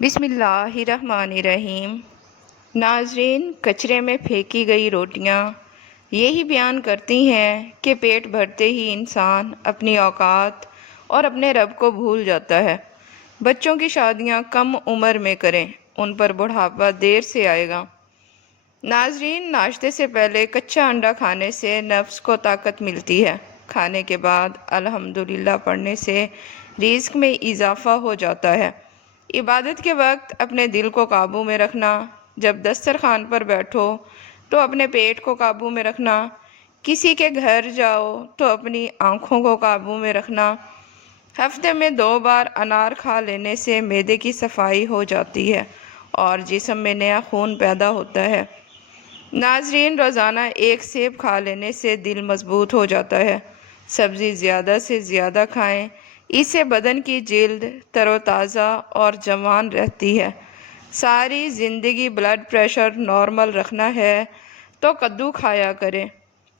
بسم اللہ الرحمن الرحیم۔ ناظرین، کچرے میں پھینکی گئی روٹیاں یہی بیان کرتی ہیں کہ پیٹ بھرتے ہی انسان اپنی اوقات اور اپنے رب کو بھول جاتا ہے۔ بچوں کی شادیاں کم عمر میں کریں، ان پر بڑھاپا دیر سے آئے گا۔ ناظرین، ناشتے سے پہلے کچا انڈا کھانے سے نفس کو طاقت ملتی ہے۔ کھانے کے بعد الحمدللہ پڑھنے سے رزق میں اضافہ ہو جاتا ہے۔ عبادت کے وقت اپنے دل کو قابو میں رکھنا، جب دسترخوان پر بیٹھو تو اپنے پیٹ کو قابو میں رکھنا، کسی کے گھر جاؤ تو اپنی آنکھوں کو قابو میں رکھنا۔ ہفتے میں 2 بار انار کھا لینے سے معدے کی صفائی ہو جاتی ہے اور جسم میں نیا خون پیدا ہوتا ہے۔ ناظرین، روزانہ 1 سیب کھا لینے سے دل مضبوط ہو جاتا ہے۔ سبزی زیادہ سے زیادہ کھائیں، اس سے بدن کی جلد تر و تازہ اور جوان رہتی ہے۔ ساری زندگی بلڈ پریشر نارمل رکھنا ہے تو کدو کھایا کریں۔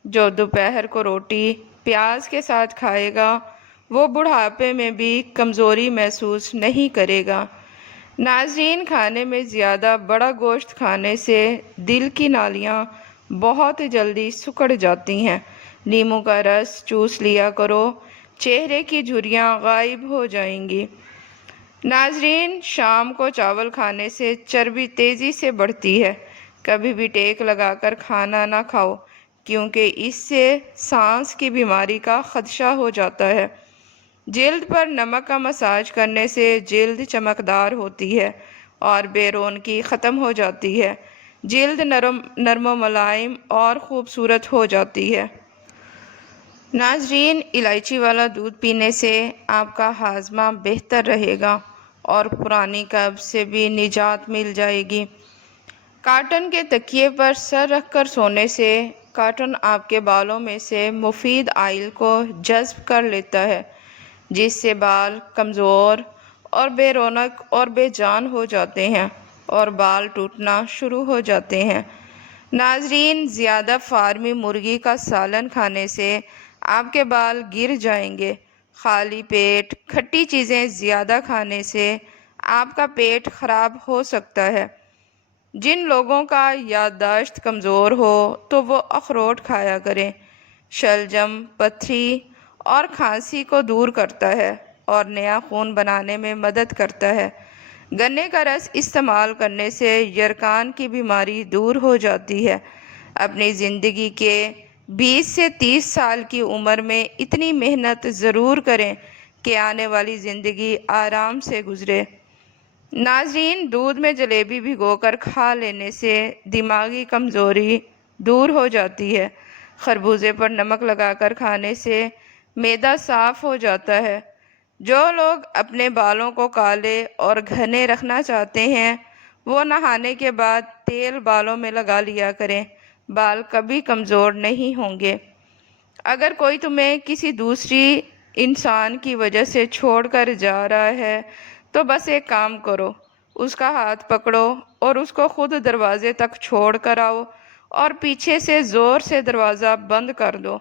جو دوپہر کو روٹی پیاز کے ساتھ کھائے گا وہ بڑھاپے میں بھی کمزوری محسوس نہیں کرے گا۔ ناظرین، کھانے میں زیادہ بڑا گوشت کھانے سے دل کی نالیاں بہت جلدی سکڑ جاتی ہیں۔ لیموں کا رس چوس لیا کرو، چہرے کی جھریاں غائب ہو جائیں گی۔ ناظرین، شام کو چاول کھانے سے چربی تیزی سے بڑھتی ہے۔ کبھی بھی ٹیک لگا کر کھانا نہ کھاؤ، کیونکہ اس سے سانس کی بیماری کا خدشہ ہو جاتا ہے۔ جلد پر نمک کا مساج کرنے سے جلد چمکدار ہوتی ہے اور بے رونقی ختم ہو جاتی ہے۔ جلد نرم و ملائم اور خوبصورت ہو جاتی ہے۔ ناظرین، الائچی والا دودھ پینے سے آپ کا ہاضمہ بہتر رہے گا اور پرانی قبض سے بھی نجات مل جائے گی۔ کاٹن کے تکیے پر سر رکھ کر سونے سے کاٹن آپ کے بالوں میں سے مفید آئل کو جذب کر لیتا ہے، جس سے بال کمزور اور بے رونق اور بے جان ہو جاتے ہیں اور بال ٹوٹنا شروع ہو جاتے ہیں۔ ناظرین، زیادہ فارمی مرغی کا سالن کھانے سے آپ کے بال گر جائیں گے۔ خالی پیٹ کھٹی چیزیں زیادہ کھانے سے آپ کا پیٹ خراب ہو سکتا ہے۔ جن لوگوں کا یادداشت کمزور ہو تو وہ اخروٹ کھایا کریں۔ شلجم پتھری اور کھانسی کو دور کرتا ہے اور نیا خون بنانے میں مدد کرتا ہے۔ گنے کا رس استعمال کرنے سے یرقان کی بیماری دور ہو جاتی ہے۔ اپنی زندگی کے 20 سے 30 سال کی عمر میں اتنی محنت ضرور کریں کہ آنے والی زندگی آرام سے گزرے۔ ناظرین، دودھ میں جلیبی بھگو کر کھا لینے سے دماغی کمزوری دور ہو جاتی ہے۔ خربوزے پر نمک لگا کر کھانے سے معدہ صاف ہو جاتا ہے۔ جو لوگ اپنے بالوں کو کالے اور گھنے رکھنا چاہتے ہیں وہ نہانے کے بعد تیل بالوں میں لگا لیا کریں، بال کبھی کمزور نہیں ہوں گے۔ اگر کوئی تمہیں کسی دوسری انسان کی وجہ سے چھوڑ کر جا رہا ہے تو بس ایک کام کرو، اس کا ہاتھ پکڑو اور اس کو خود دروازے تک چھوڑ کر آؤ اور پیچھے سے زور سے دروازہ بند کر دو۔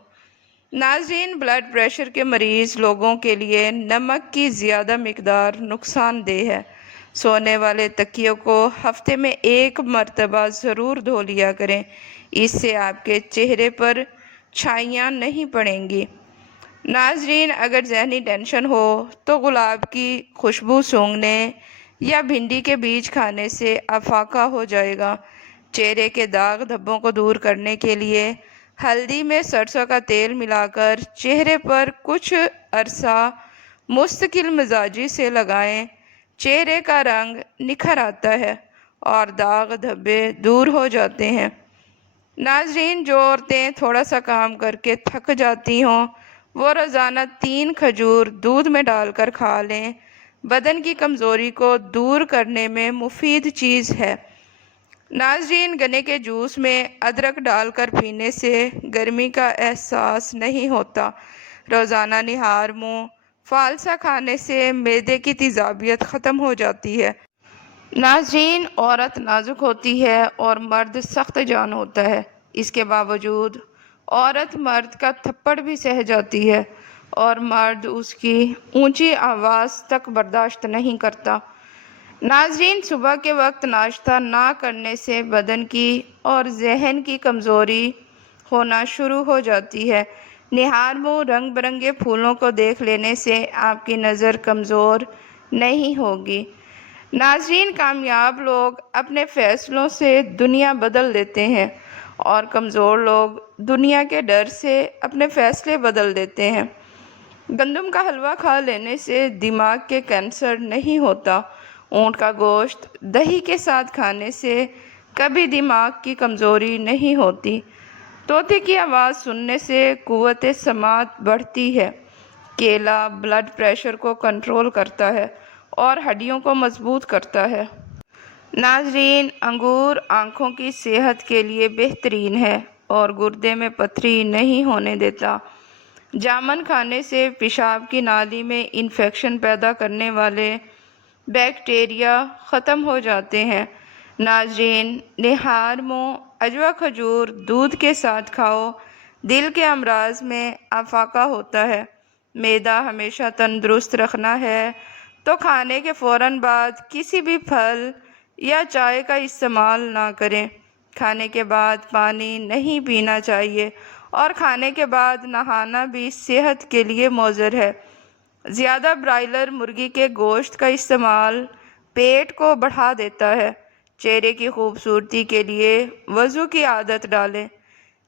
ناظرین، بلڈ پریشر کے مریض لوگوں کے لیے نمک کی زیادہ مقدار نقصان دہ ہے۔ سونے والے تکیوں کو ہفتے میں 1 مرتبہ ضرور دھو لیا کریں، اس سے آپ کے چہرے پر چھائیاں نہیں پڑیں گی۔ ناظرین، اگر ذہنی ٹینشن ہو تو گلاب کی خوشبو سونگھنے یا بھنڈی کے بیج کھانے سے افاقہ ہو جائے گا۔ چہرے کے داغ دھبوں کو دور کرنے کے لیے ہلدی میں سرسوں کا تیل ملا کر چہرے پر کچھ عرصہ مستقل مزاجی سے لگائیں، چہرے کا رنگ نکھر آتا ہے اور داغ دھبے دور ہو جاتے ہیں۔ ناظرین، جو عورتیں تھوڑا سا کام کر کے تھک جاتی ہوں وہ روزانہ 3 کھجور دودھ میں ڈال کر کھا لیں، بدن کی کمزوری کو دور کرنے میں مفید چیز ہے۔ ناظرین، گنے کے جوس میں ادرک ڈال کر پینے سے گرمی کا احساس نہیں ہوتا۔ روزانہ نہار منہ فالسا کھانے سے معدے کی تیزابیت ختم ہو جاتی ہے۔ ناظرین، عورت نازک ہوتی ہے اور مرد سخت جان ہوتا ہے، اس کے باوجود عورت مرد کا تھپڑ بھی سہ جاتی ہے اور مرد اس کی اونچی آواز تک برداشت نہیں کرتا۔ ناظرین، صبح کے وقت ناشتہ نہ کرنے سے بدن کی اور ذہن کی کمزوری ہونا شروع ہو جاتی ہے۔ نہار منہ رنگ برنگے پھولوں کو دیکھ لینے سے آپ کی نظر کمزور نہیں ہوگی۔ ناظرین، کامیاب لوگ اپنے فیصلوں سے دنیا بدل دیتے ہیں اور کمزور لوگ دنیا کے ڈر سے اپنے فیصلے بدل دیتے ہیں۔ گندم کا حلوہ کھا لینے سے دماغ کے کینسر نہیں ہوتا۔ اونٹ کا گوشت دہی کے ساتھ کھانے سے کبھی دماغ کی کمزوری نہیں ہوتی۔ طوطے کی آواز سننے سے قوت سماعت بڑھتی ہے۔ کیلا بلڈ پریشر کو کنٹرول کرتا ہے اور ہڈیوں کو مضبوط کرتا ہے۔ ناظرین، انگور آنکھوں کی صحت کے لیے بہترین ہے اور گردے میں پتھری نہیں ہونے دیتا۔ جامن کھانے سے پیشاب کی نالی میں انفیکشن پیدا کرنے والے بیکٹیریا ختم ہو جاتے ہیں۔ ناظرین، نہار منہ عجوا کھجور دودھ کے ساتھ کھاؤ۔ دل کے امراض میں افاقہ ہوتا ہے۔ معدہ ہمیشہ تندرست رکھنا ہے تو کھانے کے فوراً بعد کسی بھی پھل یا چائے کا استعمال نہ کریں۔ کھانے کے بعد پانی نہیں پینا چاہیے اور کھانے کے بعد نہانا بھی صحت کے لیے مضر ہے۔ زیادہ برائلر مرغی کے گوشت کا استعمال پیٹ کو بڑھا دیتا ہے۔ چہرے کی خوبصورتی کے لیے وضو کی عادت ڈالیں۔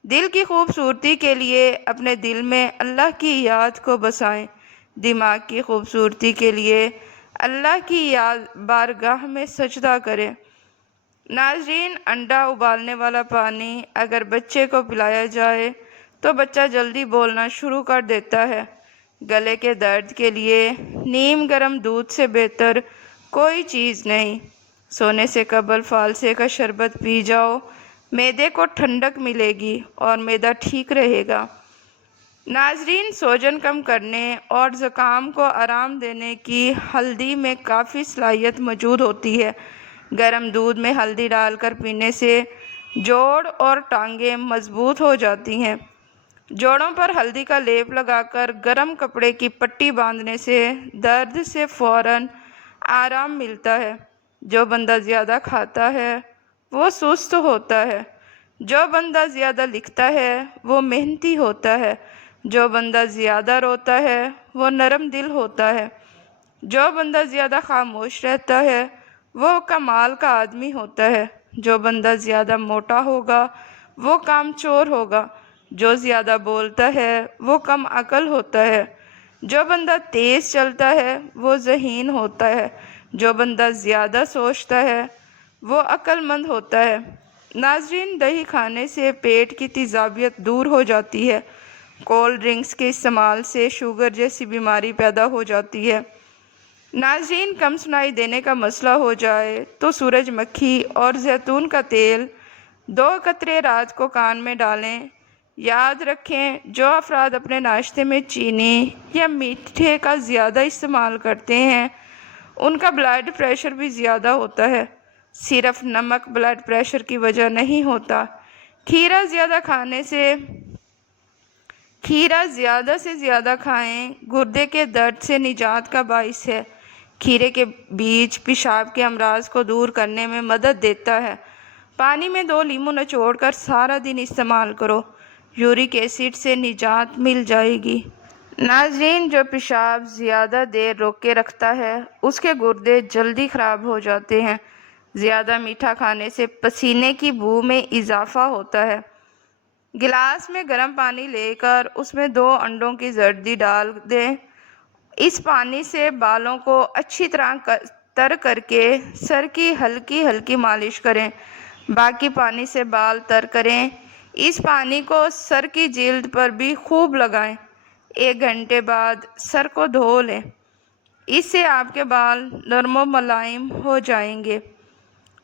دل کی خوبصورتی کے لیے اپنے دل میں اللہ کی یاد کو بسائیں۔ دماغ کی خوبصورتی کے لیے اللہ کی یاد بارگاہ میں سجدہ کریں۔ ناظرین، انڈا ابالنے والا پانی اگر بچے کو پلایا جائے تو بچہ جلدی بولنا شروع کر دیتا ہے۔ گلے کے درد کے لیے نیم گرم دودھ سے بہتر کوئی چیز نہیں۔ سونے سے قبل فالسے کا شربت پی جاؤ، معدے کو ٹھنڈک ملے گی اور معدہ ٹھیک رہے گا۔ ناظرین، سوجن کم کرنے اور زکام کو آرام دینے کی ہلدی میں کافی صلاحیت موجود ہوتی ہے۔ گرم دودھ میں ہلدی ڈال کر پینے سے جوڑ اور ٹانگیں مضبوط ہو جاتی ہیں۔ جوڑوں پر ہلدی کا لیپ لگا کر گرم کپڑے کی پٹی باندھنے سے درد سے فوراً آرام ملتا ہے۔ جو بندہ زیادہ کھاتا ہے وہ سست ہوتا ہے۔ جو بندہ زیادہ لکھتا ہے وہ محنتی ہوتا ہے۔ جو بندہ زیادہ روتا ہے وہ نرم دل ہوتا ہے۔ جو بندہ زیادہ خاموش رہتا ہے وہ کمال کا آدمی ہوتا ہے۔ جو بندہ زیادہ موٹا ہوگا وہ کام چور ہوگا۔ جو زیادہ بولتا ہے وہ کم عقل ہوتا ہے۔ جو بندہ تیز چلتا ہے وہ ذہین ہوتا ہے۔ جو بندہ زیادہ سوچتا ہے وہ عقل مند ہوتا ہے۔ ناظرین، دہی کھانے سے پیٹ کی تیزابیت دور ہو جاتی ہے۔ کولڈ ڈرنکس کے استعمال سے شوگر جیسی بیماری پیدا ہو جاتی ہے۔ ناظرین، کم سنائی دینے کا مسئلہ ہو جائے تو سورج مکھی اور زیتون کا تیل 2 قطرے رات کو کان میں ڈالیں۔ یاد رکھیں، جو افراد اپنے ناشتے میں چینی یا میٹھے کا زیادہ استعمال کرتے ہیں ان کا بلڈ پریشر بھی زیادہ ہوتا ہے۔ صرف نمک بلڈ پریشر کی وجہ نہیں ہوتا۔ کھیرا زیادہ سے زیادہ کھائیں، گردے کے درد سے نجات کا باعث ہے۔ کھیرے کے بیج پیشاب کے امراض کو دور کرنے میں مدد دیتا ہے۔ پانی میں 2 لیموں نچوڑ کر سارا دن استعمال کرو، یورک ایسڈ سے نجات مل جائے گی۔ ناظرین، جو پیشاب زیادہ دیر روکے رکھتا ہے اس کے گردے جلدی خراب ہو جاتے ہیں۔ زیادہ میٹھا کھانے سے پسینے کی بو میں اضافہ ہوتا ہے۔ گلاس میں گرم پانی لے کر اس میں 2 انڈوں کی زردی ڈال دیں۔ اس پانی سے بالوں کو اچھی طرح تر کر کے سر کی ہلکی ہلکی مالش کریں۔ باقی پانی سے بال تر کریں۔ اس پانی کو سر کی جلد پر بھی خوب لگائیں۔ 1 گھنٹے بعد سر کو دھو لیں۔ اس سے آپ کے بال نرم و ملائم ہو جائیں گے۔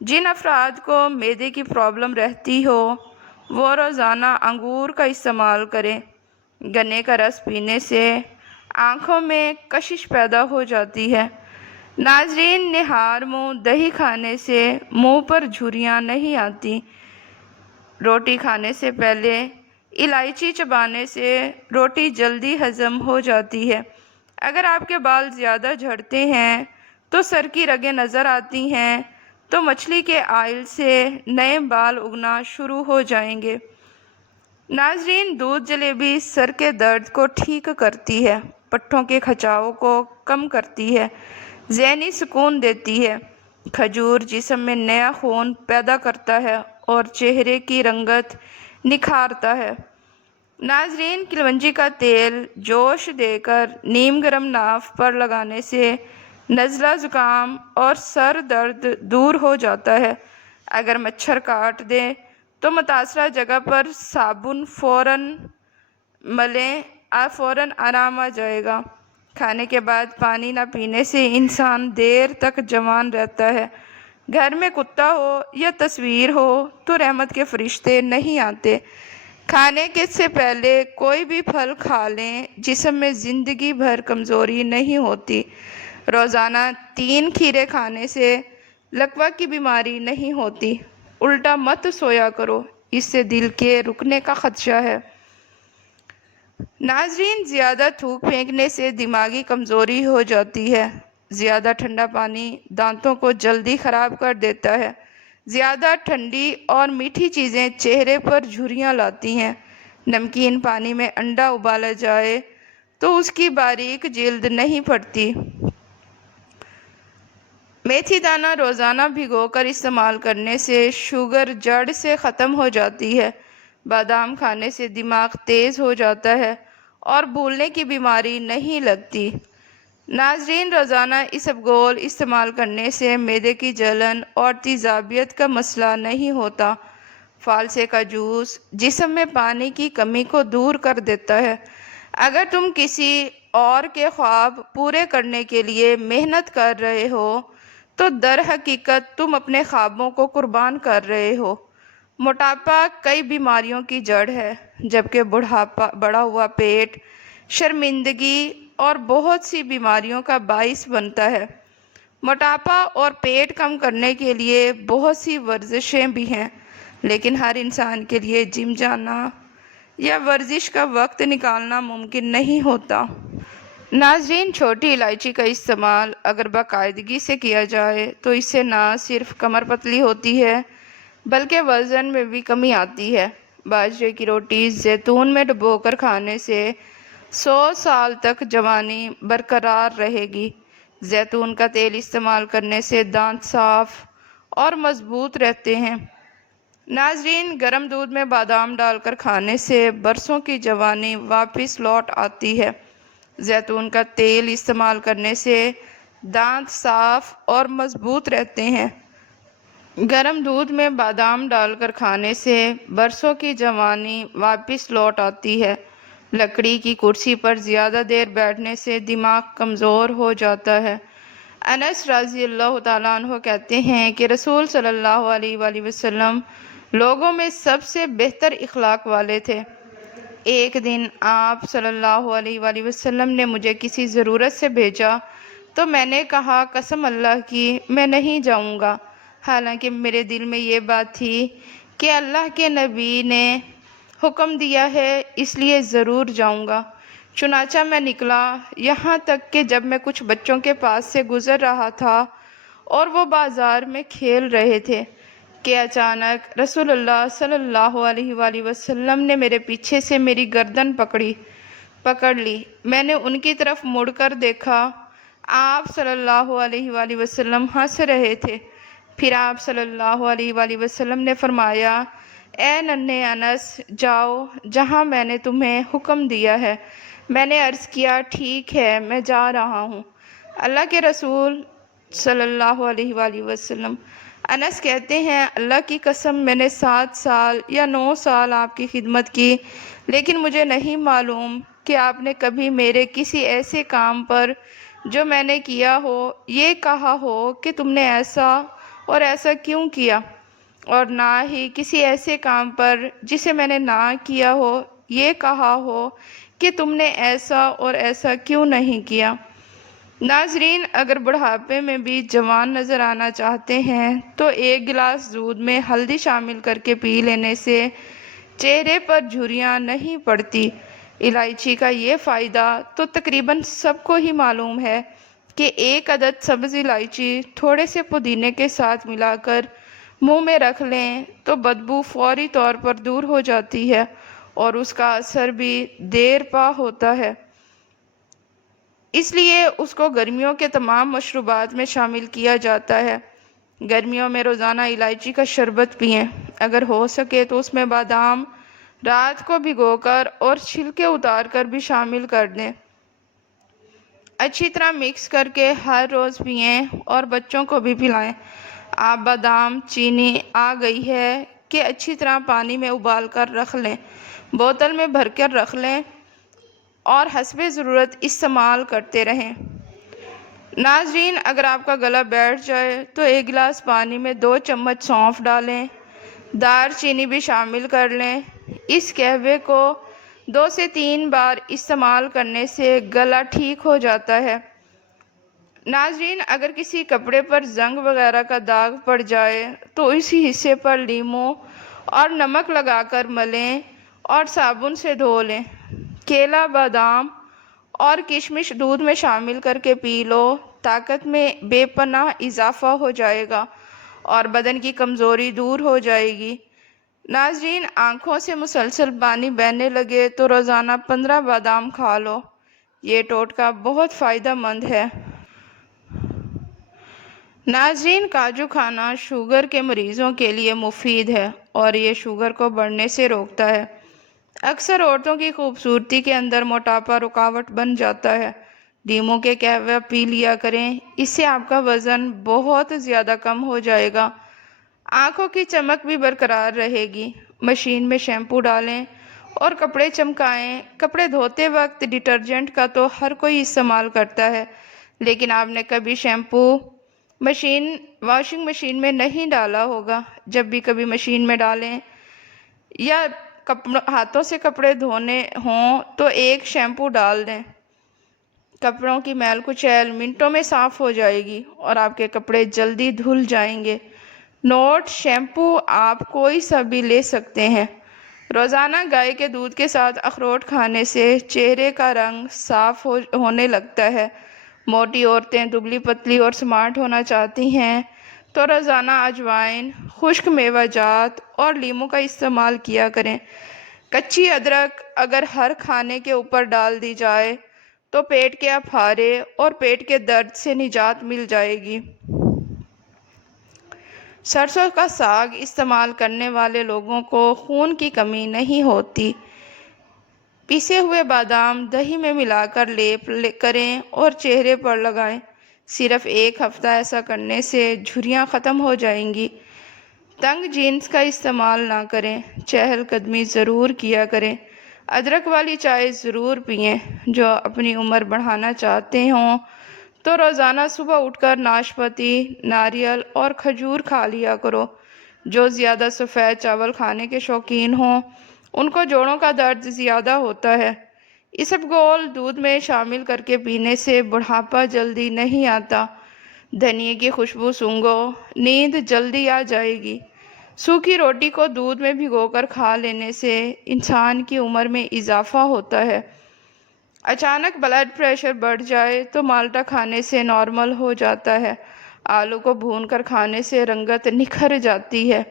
جن افراد کو معدے کی پرابلم رہتی ہو وہ روزانہ انگور کا استعمال کریں۔ گنے کا رس پینے سے آنکھوں میں کشش پیدا ہو جاتی ہے۔ ناظرین، نہار منہ دہی کھانے سے منہ پر جھریاں نہیں آتی۔ روٹی کھانے سے پہلے الائچی چبانے سے روٹی جلدی ہضم ہو جاتی ہے۔ اگر آپ کے بال زیادہ جھڑتے ہیں تو سر کی رگیں نظر آتی ہیں تو مچھلی کے آئل سے نئے بال اگنا شروع ہو جائیں گے۔ ناظرین، دودھ جلیبی سر کے درد کو ٹھیک کرتی ہے، پٹھوں کے کھچاؤ کو کم کرتی ہے، ذہنی سکون دیتی ہے۔ کھجور جسم میں نیا خون پیدا کرتا ہے اور چہرے کی رنگت نکھارتا ہے۔ ناظرین، کلونجی کا تیل جوش دے کر نیم گرم ناف پر لگانے سے نزلہ زکام اور سر درد دور ہو جاتا ہے۔ اگر مچھر کاٹ دے تو متاثرہ جگہ پر صابن فوراً ملیں، فوراً آرام آ جائے گا۔ کھانے کے بعد پانی نہ پینے سے انسان دیر تک جوان رہتا ہے۔ گھر میں کتا ہو یا تصویر ہو تو رحمت کے فرشتے نہیں آتے۔ کھانے کے سے پہلے کوئی بھی پھل کھا لیں، جسم میں زندگی بھر کمزوری نہیں ہوتی۔ روزانہ 3 کھیرے کھانے سے لکوہ کی بیماری نہیں ہوتی۔ الٹا مت سویا کرو، اس سے دل کے رکنے کا خدشہ ہے۔ ناظرین، زیادہ تھوک پھینکنے سے دماغی کمزوری ہو جاتی ہے۔ زیادہ ٹھنڈا پانی دانتوں کو جلدی خراب کر دیتا ہے۔ زیادہ ٹھنڈی اور میٹھی چیزیں چہرے پر جھریاں لاتی ہیں۔ نمکین پانی میں انڈا ابالا جائے تو اس کی باریک جلد نہیں پھٹتی۔ میتھی دانہ روزانہ بھگو کر استعمال کرنے سے شوگر جڑ سے ختم ہو جاتی ہے۔ بادام کھانے سے دماغ تیز ہو جاتا ہے اور بھولنے کی بیماری نہیں لگتی۔ ناظرین، روزانہ اسبگول استعمال کرنے سے معدے کی جلن اور تیزابیت کا مسئلہ نہیں ہوتا۔ فالسے کا جوس جسم میں پانی کی کمی کو دور کر دیتا ہے۔ اگر تم کسی اور کے خواب پورے کرنے کے لیے محنت کر رہے ہو تو در حقیقت تم اپنے خوابوں کو قربان کر رہے ہو۔ موٹاپا کئی بیماریوں کی جڑ ہے، جبکہ بڑھا ہوا پیٹ شرمندگی اور بہت سی بیماریوں کا باعث بنتا ہے۔ موٹاپا اور پیٹ کم کرنے کے لیے بہت سی ورزشیں بھی ہیں، لیکن ہر انسان کے لیے جم جانا یا ورزش کا وقت نکالنا ممکن نہیں ہوتا۔ ناظرین، چھوٹی الائچی کا استعمال اگر باقاعدگی سے کیا جائے تو اس سے نہ صرف کمر پتلی ہوتی ہے بلکہ وزن میں بھی کمی آتی ہے۔ باجرے کی روٹی زیتون میں ڈبو کر کھانے سے 100 سال تک جوانی برقرار رہے گی۔ زیتون کا تیل استعمال کرنے سے دانت صاف اور مضبوط رہتے ہیں۔ ناظرین، گرم دودھ میں بادام ڈال کر کھانے سے برسوں کی جوانی واپس لوٹ آتی ہے۔ زیتون کا تیل استعمال کرنے سے دانت صاف اور مضبوط رہتے ہیں۔ گرم دودھ میں بادام ڈال کر کھانے سے برسوں کی جوانی واپس لوٹ آتی ہے۔ لکڑی کی کرسی پر زیادہ دیر بیٹھنے سے دماغ کمزور ہو جاتا ہے۔ انس رضی اللہ تعالیٰ عنہ کہتے ہیں کہ رسول صلی اللہ علیہ وآلہ وسلم لوگوں میں سب سے بہتر اخلاق والے تھے۔ ایک دن آپ صلی اللہ علیہ وآلہ وسلم نے مجھے کسی ضرورت سے بھیجا تو میں نے کہا، قسم اللہ کی میں نہیں جاؤں گا، حالانکہ میرے دل میں یہ بات تھی کہ اللہ کے نبی نے حکم دیا ہے، اس لیے ضرور جاؤں گا۔ چنانچہ میں نکلا، یہاں تک کہ جب میں کچھ بچوں کے پاس سے گزر رہا تھا اور وہ بازار میں کھیل رہے تھے کہ اچانک رسول اللہ صلی اللہ علیہ وآلہ وسلم نے میرے پیچھے سے میری گردن پکڑ لی۔ میں نے ان کی طرف مڑ کر دیکھا، آپ صلی اللہ علیہ وآلہ وسلم ہنس رہے تھے۔ پھر آپ صلی اللہ علیہ وآلہ وسلم نے فرمایا، اے ننھے انس، جاؤ جہاں میں نے تمہیں حکم دیا ہے۔ میں نے عرض کیا، ٹھیک ہے، میں جا رہا ہوں، اللہ کے رسول صلی اللہ علیہ وآلہ وسلم۔ انس کہتے ہیں، اللہ کی قسم میں نے 7 سال یا 9 سال آپ کی خدمت کی، لیکن مجھے نہیں معلوم کہ آپ نے کبھی میرے کسی ایسے کام پر جو میں نے کیا ہو یہ کہا ہو کہ تم نے ایسا اور ایسا کیوں کیا، اور نہ ہی کسی ایسے کام پر جسے میں نے نہ کیا ہو یہ کہا ہو کہ تم نے ایسا اور ایسا کیوں نہیں کیا۔ ناظرین، اگر بڑھاپے میں بھی جوان نظر آنا چاہتے ہیں تو 1 گلاس دودھ میں ہلدی شامل کر کے پی لینے سے چہرے پر جھریاں نہیں پڑتی۔ الائچی کا یہ فائدہ تو تقریباً سب کو ہی معلوم ہے۔ کہ 1 عدد سبز الائچی تھوڑے سے پودینے کے ساتھ ملا کر منہ میں رکھ لیں تو بدبو فوری طور پر دور ہو جاتی ہے اور اس کا اثر بھی دیر پا ہوتا ہے۔ اس لیے اس کو گرمیوں کے تمام مشروبات میں شامل کیا جاتا ہے۔ گرمیوں میں روزانہ الائچی کا شربت پئیں۔ اگر ہو سکے تو اس میں بادام رات کو بھگو کر اور چھلکے اتار کر بھی شامل کر دیں۔ اچھی طرح مکس کر کے ہر روز پئیں اور بچوں کو بھی پلائیں۔ آپ بادام چینی آ گئی ہے کہ اچھی طرح پانی میں ابال کر رکھ لیں، بوتل میں بھر کر رکھ لیں اور حسب ضرورت استعمال کرتے رہیں۔ ناظرین، اگر آپ کا گلا بیٹھ جائے تو 1 گلاس پانی میں 2 چمچ سونف ڈالیں، دار چینی بھی شامل کر لیں۔ اس قہوے کو 2 سے 3 بار استعمال کرنے سے گلا ٹھیک ہو جاتا ہے۔ ناظرین، اگر کسی کپڑے پر زنگ وغیرہ کا داغ پڑ جائے تو اسی حصے پر لیموں اور نمک لگا کر ملیں اور صابن سے دھو لیں۔ کیلا، بادام اور کشمش دودھ میں شامل کر کے پی لو، طاقت میں بے پناہ اضافہ ہو جائے گا اور بدن کی کمزوری دور ہو جائے گی۔ ناظرین، آنکھوں سے مسلسل پانی بہنے لگے تو روزانہ 15 بادام کھا لو۔ یہ ٹوٹکا بہت فائدہ مند ہے۔ ناظرین، کاجو کھانا شوگر کے مریضوں کے لیے مفید ہے اور یہ شوگر کو بڑھنے سے روکتا ہے۔ اکثر عورتوں کی خوبصورتی کے اندر موٹاپا رکاوٹ بن جاتا ہے۔ لیموں کے قہوہ پی لیا کریں، اس سے آپ کا وزن بہت زیادہ کم ہو جائے گا۔ آنکھوں کی چمک بھی برقرار رہے گی۔ مشین میں شیمپو ڈالیں اور کپڑے چمکائیں۔ کپڑے دھوتے وقت ڈٹرجنٹ کا تو ہر کوئی استعمال کرتا ہے، لیکن آپ نے کبھی شیمپو واشنگ مشین میں نہیں ڈالا ہوگا۔ جب بھی کبھی مشین میں ڈالیں یا ہاتھوں سے کپڑے دھونے ہوں تو 1 شیمپو ڈال دیں۔ کپڑوں کی میل کچیل منٹوں میں صاف ہو جائے گی اور آپ کے کپڑے جلدی دھل جائیں گے۔ نوٹ: شیمپو آپ کوئی سا بھی لے سکتے ہیں۔ روزانہ گائے کے دودھ کے ساتھ اخروٹ کھانے سے چہرے کا رنگ صاف ہونے لگتا ہے۔ موٹی عورتیں دبلی پتلی اور سمارٹ ہونا چاہتی ہیں تو روزانہ اجوائن، خشک میوہ جات اور لیموں کا استعمال کیا کریں۔ کچی ادرک اگر ہر کھانے کے اوپر ڈال دی جائے تو پیٹ کے اپھارے اور پیٹ کے درد سے نجات مل جائے گی۔ سرسوں کا ساگ استعمال کرنے والے لوگوں کو خون کی کمی نہیں ہوتی۔ پیسے ہوئے بادام دہی میں ملا کر لیپ کریں اور چہرے پر لگائیں۔ صرف 1 ہفتہ ایسا کرنے سے جھریاں ختم ہو جائیں گی۔ تنگ جینز کا استعمال نہ کریں، چہل قدمی ضرور کیا کریں۔ ادرک والی چائے ضرور پئیں۔ جو اپنی عمر بڑھانا چاہتے ہوں تو روزانہ صبح اٹھ کر ناشپاتی، ناریل اور کھجور کھا لیا کرو۔ جو زیادہ سفید چاول کھانے کے شوقین ہوں ان کو جوڑوں کا درد زیادہ ہوتا ہے۔ اسبگول دودھ میں شامل کر کے پینے سے بڑھاپا جلدی نہیں آتا۔ دھنیے کی خوشبو سونگھو، نیند جلدی آ جائے گی۔ سوکھی روٹی کو دودھ میں بھگو کر کھا لینے سے انسان کی عمر میں اضافہ ہوتا ہے۔ اچانک بلڈ پریشر بڑھ جائے تو مالٹا کھانے سے نارمل ہو جاتا ہے۔ آلو کو بھون کر کھانے سے رنگت نکھر جاتی ہے۔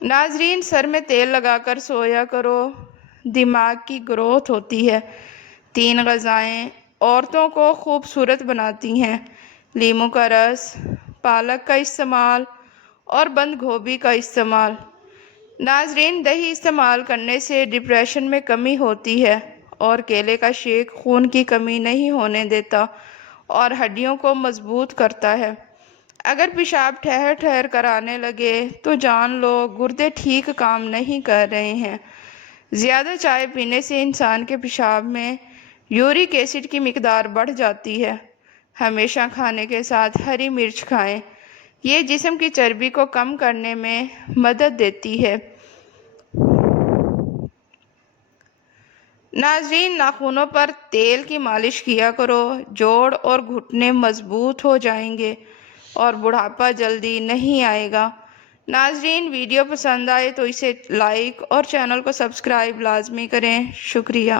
ناظرین، سر میں تیل لگا کر سویا کرو، دماغ کی گروتھ ہوتی ہے۔ 3 غذائیں عورتوں کو خوبصورت بناتی ہیں: لیموں کا رس، پالک کا استعمال اور بند گوبھی کا استعمال۔ ناظرین، دہی استعمال کرنے سے ڈپریشن میں کمی ہوتی ہے اور کیلے کا شیک خون کی کمی نہیں ہونے دیتا اور ہڈیوں کو مضبوط کرتا ہے۔ اگر پیشاب ٹھہر ٹھہر کر آنے لگے تو جان لو گردے ٹھیک کام نہیں کر رہے ہیں۔ زیادہ چائے پینے سے انسان کے پیشاب میں یورک ایسڈ کی مقدار بڑھ جاتی ہے۔ ہمیشہ کھانے کے ساتھ ہری مرچ کھائیں، یہ جسم کی چربی کو کم کرنے میں مدد دیتی ہے۔ ناظرین، ناخنوں پر تیل کی مالش کیا کرو، جوڑ اور گھٹنے مضبوط ہو جائیں گے اور بڑھاپا جلدی نہیں آئے گا۔ ناظرین، ویڈیو پسند آئے تو اسے لائک اور چینل کو سبسکرائب لازمی کریں۔ شکریہ۔